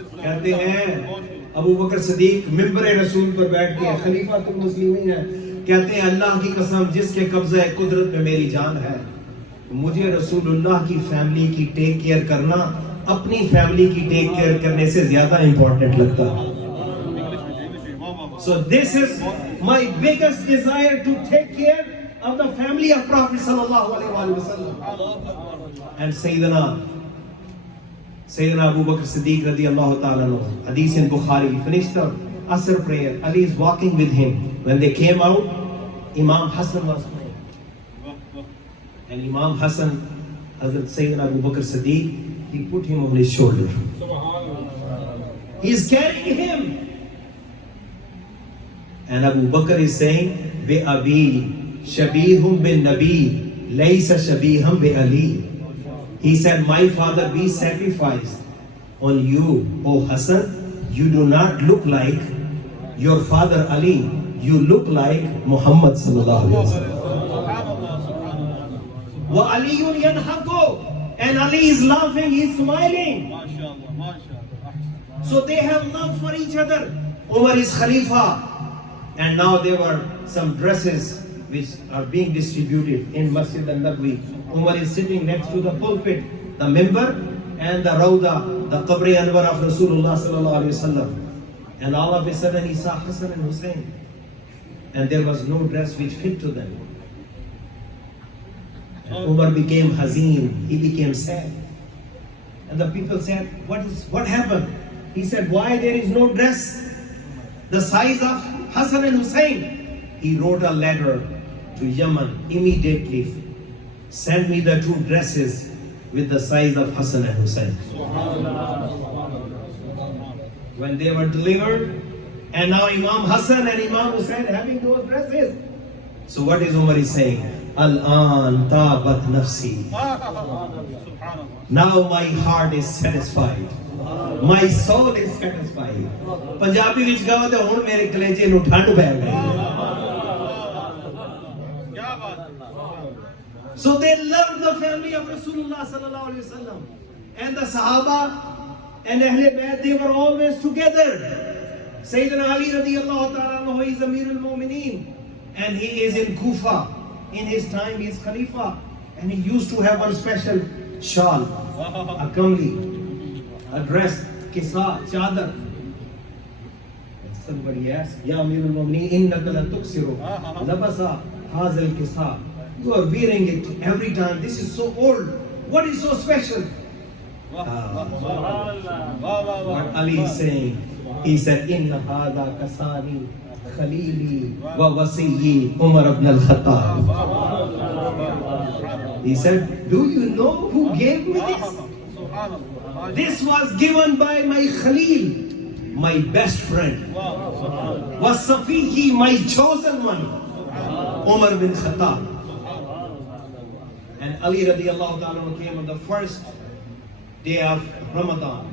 कहते हैं अबू बकर सिद्दीक मिंबर रसूल पर बैठ के खलीफातुल मुस्लिमीन है, कहते हैं अल्लाह की कसम जिसके कब्जा कुदरत में मेरी जान है, मुझे रसूलुल्लाह की फैमिली की टेक केयर करना अपनी फैमिली की टेक केयर करने से ज्यादा इंपॉर्टेंट लगता है. So this is my biggest desire, to take care of the family of Prophet sallallahu alaihi wasallam. And Sayyidina Abu Bakr Siddiq radiyallahu ta'ala anhu, hadith in Bukhari, finished the Asr prayer. Ali is walking with him. When they came out, Imam Hassan was praying. And Imam Hassan, Hazrat Sayyidina Abu Bakr Siddiq, he put him on his shoulder. He is carrying him. And Abu Bakr is saying, Bi Abi Shabihum bin Nabi, Laysa Shabihum bi Ali. He said, my father be sacrificed on you, O Hassan. You do not look like your father Ali. You look like Muhammad sallallahu alaihi wasallam. Wa Aliyun yanhaqu. And Ali is laughing, he is smiling. So they have love for each other. Umar is Khalifa. And now there were some dresses which are being distributed in Masjid al-Nabawi. Umar is sitting next to the pulpit, the minbar and the Rawda, the Qadri Anwar of Rasulullah sallallahu alaihi wasallam. And all of a sudden he saw Hassan and Hussain. And there was no dress which fit to them. And Umar became hazeen, he became sad. And the people said, what happened? He said, why there is no dress the size of Hassan and Hussain? He wrote a letter to Yemen immediately. Send me the two dresses with the size of Hassan and Hussain. When they were delivered, and now Imam Hassan and Imam Hussain having those dresses. So what is Umar is saying? Al-an tabat nafsi. Now my heart is satisfied. My soul is satisfied. Punjabi vich gawa te hun mere kaleje nu thand pੈ gayi. So they loved the family of Rasulullah sallallahu alaihi wasallam, and the Sahaba and Ahle Bayt, they were always together. Sayyidina Ali radiyallahu ta'ala anhu is Amir al-Mu'mineen, and he is in Kufa. In his time he is Khalifa, and he used to have one special shawl, a kamli, a dress, kisa, chadar. Somebody asked, Ya Amir al-Mu'mineen, innaka la tuksiru labasa hazal kisa. You are wearing it every time. This is so old. What is so special? What Ali is saying, he said, Inna hada kasani khalili wa wasiyyi Umar ibn al-Khattab. He said, do you know who gave me this? This was given by my Khalil, my best friend. Was Safihi, my chosen one, Umar bin Khattab. And Ali radiyallahu ta'ala came on the first day of Ramadan.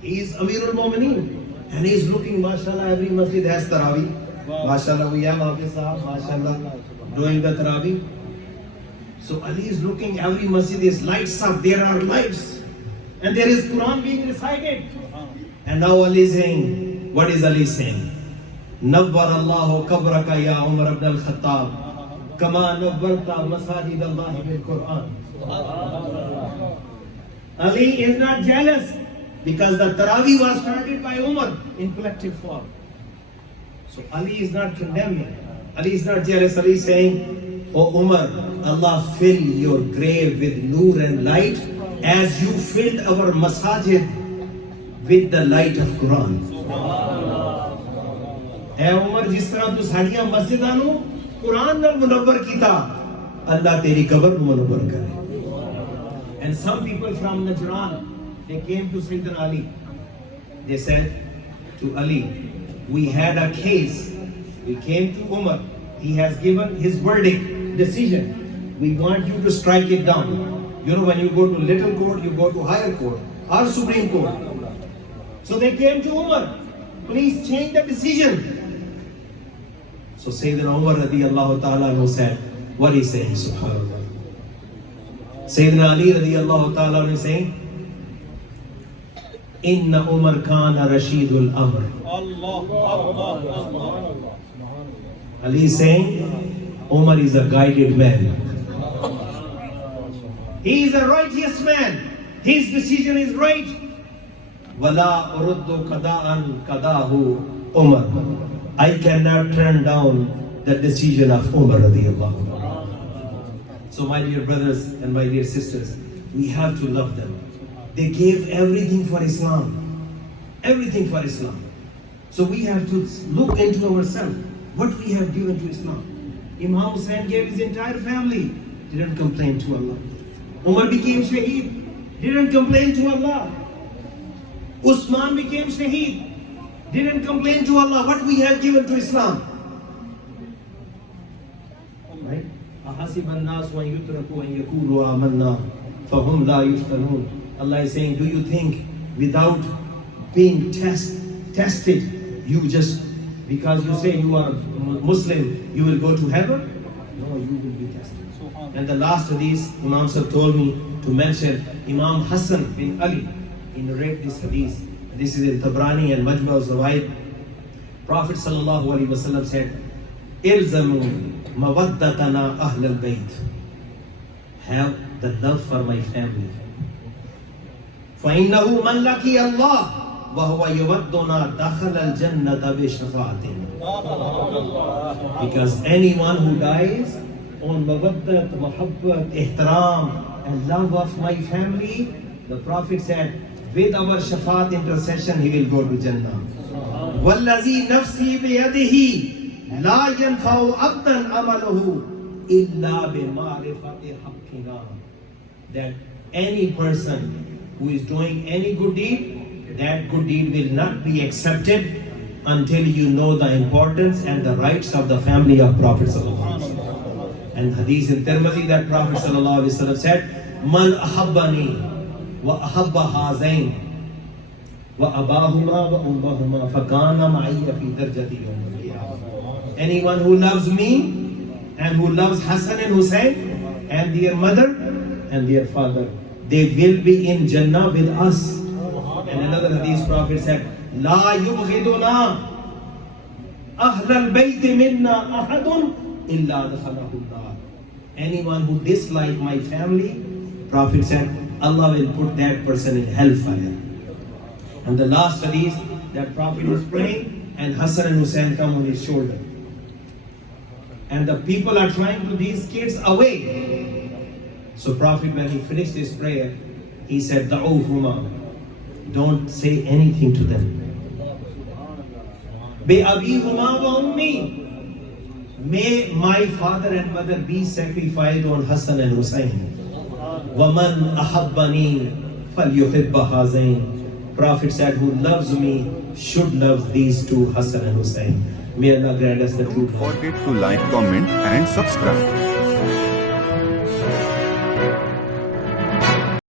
He is Amirul Mu'mineen, and he is looking, mashallah, every masjid has Tarawih. Mashallah, we have Hafiz Sahab, mashallah, doing the Tarawih. So Ali is looking, every masjid is lights up, there are lights. And there is Quran being recited. And now Ali is saying, what is Ali saying? Nawwar Allahu kabraka ya Umar ibn al-Khattab. Kama nawwarta masajid Allah bil Quran. Ali is not jealous because the Tarawih was started by Umar in collective form. So Ali is not condemning. Ali is not jealous. Ali is saying, O Umar, Allah fill your grave with noor and light as you filled our masajid with the light of Quran. Hey Umar, जिस तरह तू साड़ियां मस्जिदां नु कुरान नाल मुनव्वर कीता, अल्लाह तेरी कब्र नु मुनव्वर करे. And some people from Najran, they came to Sayyidina Ali. They said to Ali, we had a case. We came to Umar. He has given his verdict, decision. We want you to strike it down. You know, when you go to little court, you go to higher court or Supreme Court. So they came to Umar. Please change the decision. So Sayyidina Umar radiyallahu ta'ala anhu said, what is he saying? Subhanallah. Sayyidina Ali radiyallahu ta'ala anhu is saying, Inna Umar kana Rashidul Amr. Ali is saying, Umar is a guided man. He is a righteous man. His decision is right. Wala uruddu qada'an qadahu Umar. I cannot turn down the decision of Umar radiyallahu anhu. So my dear brothers and my dear sisters, we have to love them. They gave everything for Islam. Everything for Islam. So we have to look into ourselves. What we have given to Islam. Imam Hussain gave his entire family. Didn't complain to Allah. Umar became shaheed. Didn't complain to Allah. Usman became shaheed. Didn't complain to Allah. What we have given to Islam. Right? أَحَسِبَ النَّاسُ أَن يُتْرَكُوا أَن يَقُولُوا آمَنَّا فَهُمْ لَا يُفْتَنُونَ. Allah is saying, do you think without being tested, you just, because you say you are Muslim, you will go to heaven? No, you will be tested. And the last of these, Imam Sahib told me to mention Imam Hassan bin Ali. He narrated this hadith. This is in Tabrani and Majma al-Zawaid. Prophet sallallahu alaihi wasallam said, "Ilzamu mawaddatana ahl al-bayt." Have the love for my family. فَإِنَّهُ مَنْ لَقِيَ اللَّهَ وَهُوَ يَوَدُّنَا دَخَلَ الْجَنَّةَ بِشَفَاعَتِهِ. Because anyone who dies on mawaddat, muhabbat, ihtaram and love of my family, the Prophet said, with our shafaat intercession, he will go to Jannah. وَالَّذِي نَفْسِي بِيَدِهِ لَا يَنْفَعُ عَبْدًا عَمَلُهُ إِلَّا بِمَعْرِفَةِ حَقِّهَا. That any person who is doing any good deed, that good deed will not be accepted until you know the importance and the rights of the family of Prophet sallallahu alaihi wasallam. And hadith in Tirmidhi that Prophet sallallahu alaihi wasallam said, "Man ahabbani wa ahabba hazain wa abahuma wa ummahuma fakana ma'iyya fi darjati yawm al-qiyamah." Anyone who loves me and who loves Hassan and Hussain and their mother and their father, they will be in Jannah with us. And another hadith Prophet said, "La yubghiduna ahl al-bayt minna ahadun illa dakhalahu an-nar." Anyone who dislikes my family, Prophet said, Allah will put that person in hellfire. And the last hadith, that Prophet was praying and Hassan and Hussain come on his shoulder. And the people are trying to these kids away. So Prophet, when he finished his prayer, he said, "Da'uhuma." Don't say anything to them. "Bi abihuma wa ummi." May my father and mother be sacrificed on Hassan and Hussain. "Waman ahabbani falyuhibba hazain." Prophet said, who loves me should love these two, Hassan and Hussain. May Allah grant us the truth. Don't forget to like, comment and subscribe.